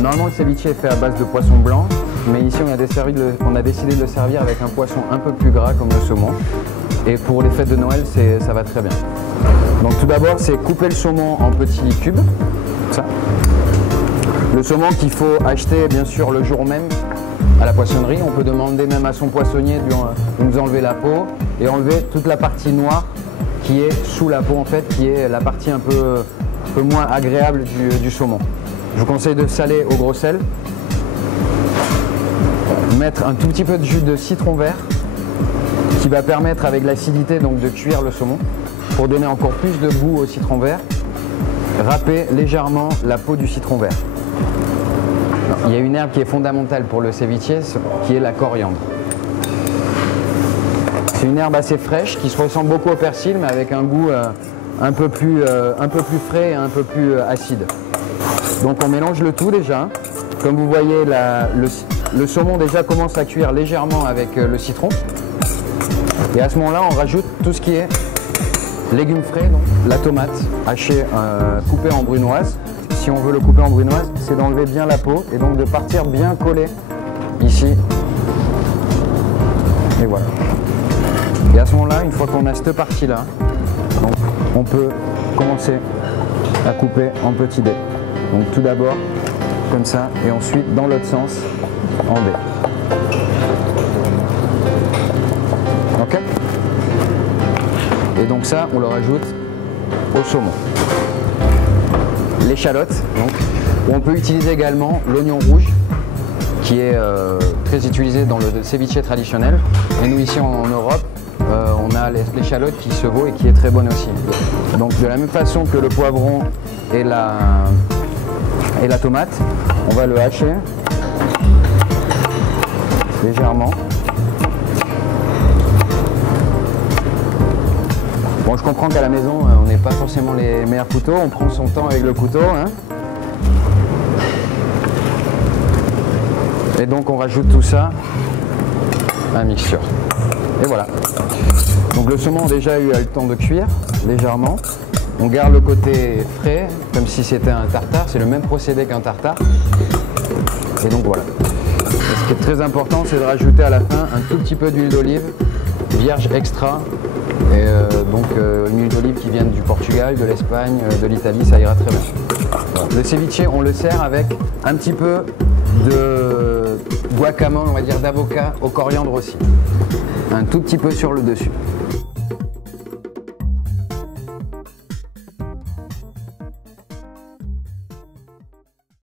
Normalement le ceviche est fait à base de poisson blanc, mais ici on a décidé de le servir avec un poisson un peu plus gras comme le saumon. Et pour les fêtes de Noël, ça va très bien. Donc tout d'abord c'est couper le saumon en petits cubes, ça. Le saumon qu'il faut acheter bien sûr le jour même à la poissonnerie. On peut demander même à son poissonnier de nous enlever la peau et enlever toute la partie noire qui est sous la peau en fait, qui est la partie un peu moins agréable du saumon. Je vous conseille de saler au gros sel, mettre un tout petit peu de jus de citron vert qui va permettre avec l'acidité donc de cuire le saumon pour donner encore plus de goût au citron vert. Râper légèrement la peau du citron vert. Il y a une herbe qui est fondamentale pour le ceviche qui est la coriandre. C'est une herbe assez fraîche qui se ressemble beaucoup au persil mais avec un goût un peu plus frais et un peu plus acide. Donc on mélange le tout déjà. Comme vous voyez, le saumon déjà commence à cuire légèrement avec le citron. Et à ce moment-là, on rajoute tout ce qui est légumes frais, donc la tomate hachée, coupée en brunoise. Si on veut le couper en brunoise, c'est d'enlever bien la peau et donc de partir bien coller ici. Et voilà. Et à ce moment-là, une fois qu'on a cette partie-là, on peut commencer à couper en petits dés. Donc tout d'abord comme ça et ensuite dans l'autre sens en dés. Ok. Et donc ça on le rajoute au saumon. L'échalote, donc on peut utiliser également l'oignon rouge qui est très utilisé dans le ceviche traditionnel. Et nous ici en Europe on a l'échalote qui se vaut et qui est très bonne aussi. Donc de la même façon que le poivron et la tomate, on va le hacher légèrement. Bon, je comprends qu'à la maison, on n'est pas forcément les meilleurs couteaux, on prend son temps avec le couteau. Hein. Et donc on rajoute tout ça à la mixture. Et voilà. Donc le saumon a déjà eu le temps de cuire légèrement. On garde le côté frais, comme si c'était un tartare, c'est le même procédé qu'un tartare. Et donc voilà. Et ce qui est très important, c'est de rajouter à la fin un tout petit peu d'huile d'olive, vierge extra. Et donc une huile d'olive qui vient du Portugal, de l'Espagne, de l'Italie, ça ira très bien. Voilà. Le ceviche, on le sert avec un petit peu de guacamole, on va dire d'avocat au coriandre aussi. Un tout petit peu sur le dessus.